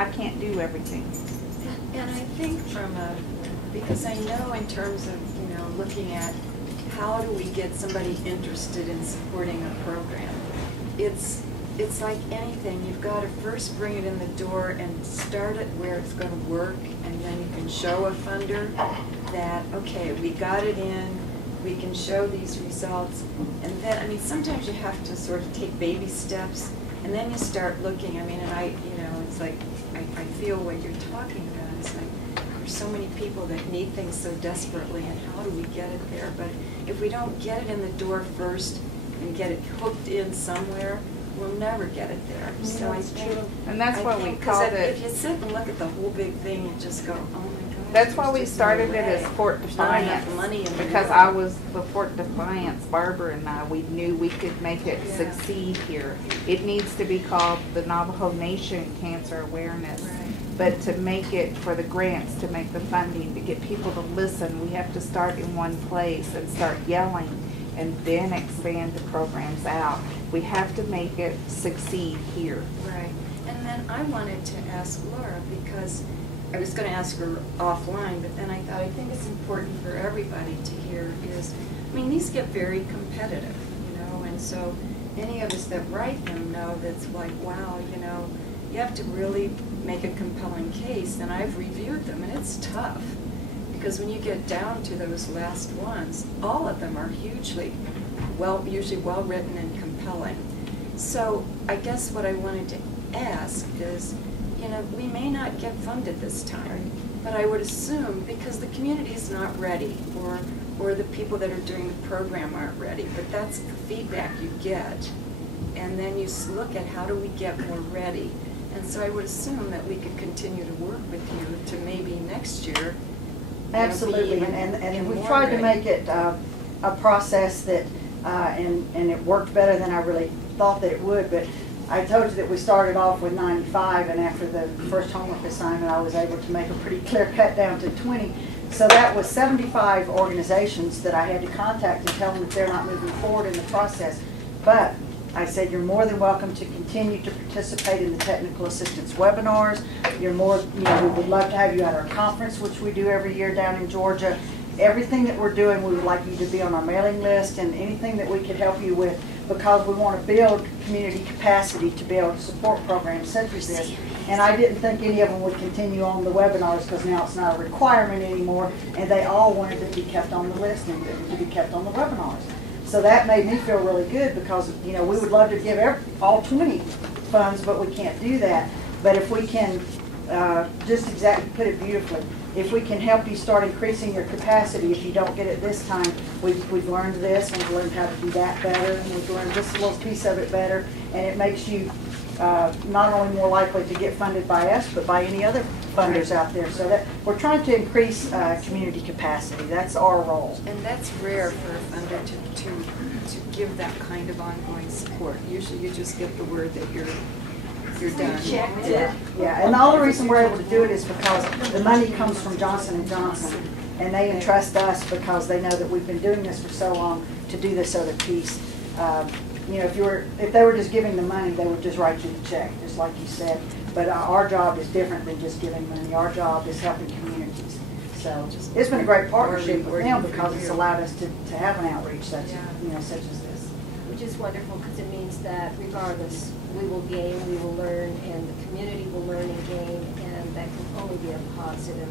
I can't do everything. And I think because I know in terms of, looking at how do we get somebody interested in supporting a program, it's like anything. You've got to first bring it in the door and start it where it's going to work, and then you can show a funder that, okay, we got it in, we can show these results, and then, I mean, sometimes you have to sort of take baby steps, and then you start looking. I mean, and it's like, I feel what you're talking about. It's like, there's so many people that need things so desperately, and how do we get it there? But if we don't get it in the door first and get it hooked in somewhere, we'll never get it there. So I think, and that's why we called it. If you sit and look at the whole big thing, you just go, oh my God. That's why we started it as Fort Defiance, because I was the Fort Defiance, Barbara and I, we knew we could make it succeed here. It needs to be called the Navajo Nation Cancer Awareness. Right. But to make it for the grants, to make the funding, to get people to listen, we have to start in one place and start yelling and then expand the programs out. We have to make it succeed here. Right. And then I wanted to ask Laura, because I was going to ask her offline, but then I thought, I think it's important for everybody to hear is, I mean, these get very competitive, and so any of us that write them know that's like, wow, you have to really make a compelling case, and I've reviewed them, and it's tough, because when you get down to those last ones, all of them are usually well written and compelling. So I guess what I wanted to ask is, we may not get funded this time, but I would assume, because the community is not ready, or the people that are doing the program aren't ready, but that's the feedback you get. And then you look at how do we get more ready. And so I would assume that we could continue to work with you to maybe next year. Absolutely, and we tried to make it a process that, and it worked better than I really thought that it would, but I told you that we started off with 95, and after the first homework assignment I was able to make a pretty clear cut down to 20. So that was 75 organizations that I had to contact and tell them that they're not moving forward in the process. But I said, you're more than welcome to continue to participate in the technical assistance webinars. You're more, we would love to have you at our conference, which we do every year down in Georgia. Everything that we're doing, we would like you to be on our mailing list, and anything that we could help you with, because we want to build community capacity to be able to support programs such as this. And I didn't think any of them would continue on the webinars, because now it's not a requirement anymore, and they all wanted to be kept on the list and to be kept on the webinars. So that made me feel really good, because we would love to give all 20 funds, but we can't do that. But if we can, just exactly put it beautifully, if we can help you start increasing your capacity, if you don't get it this time, we've learned this, and we've learned how to do that better, and we've learned this little piece of it better, and it makes you not only more likely to get funded by us, but by any other funders out there. So that we're trying to increase community capacity. That's our role. And that's rare for a funder to give that kind of ongoing support. Usually you just get the word that you're done. Yeah, and the only reason we're able to do it is because the money comes from Johnson & Johnson, and they entrust us because they know that we've been doing this for so long to do this other piece. If they were just giving the money, they would just write you the check, just like you said. But our job is different than just giving money. Our job is helping communities. So it's been a great partnership with them, because it's allowed us to have an outreach such as this. Which is wonderful, because it means that regardless, we will gain, we will learn, and the community will learn and gain, and that can only be a positive